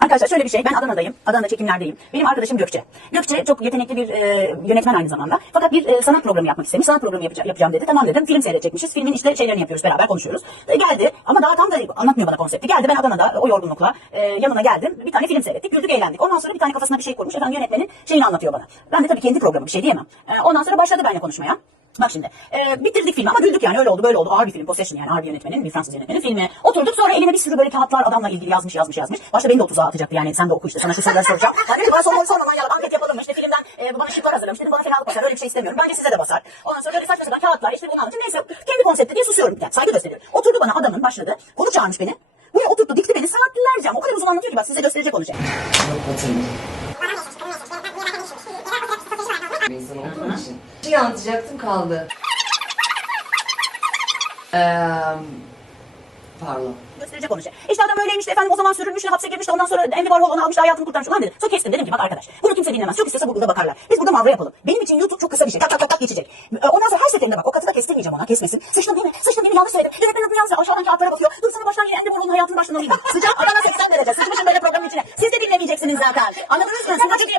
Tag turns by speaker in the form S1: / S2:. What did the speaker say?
S1: Arkadaşlar şöyle bir şey. Ben Adana'dayım. Adana'da çekimlerdeyim. Benim arkadaşım Gökçe. Gökçe çok yetenekli bir e, yönetmen aynı zamanda. Fakat bir e, sanat programı yapmak istemiş. Sanat programı yapacağım, yapacağım dedi. Tamam dedim. Film seyredecekmişiz. Filmin işte şeylerini yapıyoruz. Beraber konuşuyoruz. E, geldi ama daha tam da anlatmıyor bana konsepti. Geldi ben Adana'da o yorgunlukla e, yanına geldim. Bir tane film seyrettik. Güldük eğlendik. Ondan sonra bir tane kafasına bir şey koymuş. Efendim yönetmenin şeyini anlatıyor bana. Ben de tabii kendi programı bir şey diyemem. E, ondan sonra başladı benimle konuşmaya. Bak şimdi e, bitirdik filmi ama güldük yani öyle oldu böyle oldu ağır bir film Possession yani ağır bir yönetmenin bir Fransız yönetmenin filmi oturduk sonra eline bir sürü böyle kağıtlar adamla ilgili yazmış yazmış yazmış başta beni de o tuzağa atacaktı yani sen de oku işte sana şu soruları soracağım dedi bana sorma sorma ya anket yapalım mı işte filmden e, bana şıklar hazırlamış dedi bana fenalık basar öyle bir şey istemiyorum bence size de basar ondan sonra böyle saçma sapan kağıtlar işte bunu anlatayım neyse kendi konsepti diye susuyorum yani saygı gösteriyorum oturdu bana adamın başladı konu çağırmış beni Buraya oturttu dikti beni saatlerce ama o kadar uzun anlatıyor ki bak size gösterecek olacak.
S2: bir insan olduğum için. Şey anlatacaktım kaldı. Eee pardon.
S1: gösterecek olacak. İşte adam öyleymiş de efendim o zaman sürülmüş de hapse girmiş de ondan sonra Andy Warhol onu almış da hayatını kurtarmış. Ulan dedim. Sonra kestim dedim ki bak arkadaş bunu kimse dinlemez. Çok istiyorsa Google'da bakarlar. Biz burada mavra yapalım. Benim için YouTube çok kısa bir şey. Tak tak tak tak geçecek. Ee, Ondan sonra her seferinde bak o katı da kestirmeyeceğim ona kesmesin. Sıçtım değil mi? Sıçtım değil mi? Yanlış söyledim. Yönetmen adını yazdı. Aşağıdan kağıtlara bakıyor. Dur sana baştan yine Andy Warhol'un hayatını baştan alayım. Sıcak Adana 80 derece. Sıçmışım böyle programın içine. Siz de dinlemeyeceksiniz zaten. Anladınız mı? Sıkıcı diye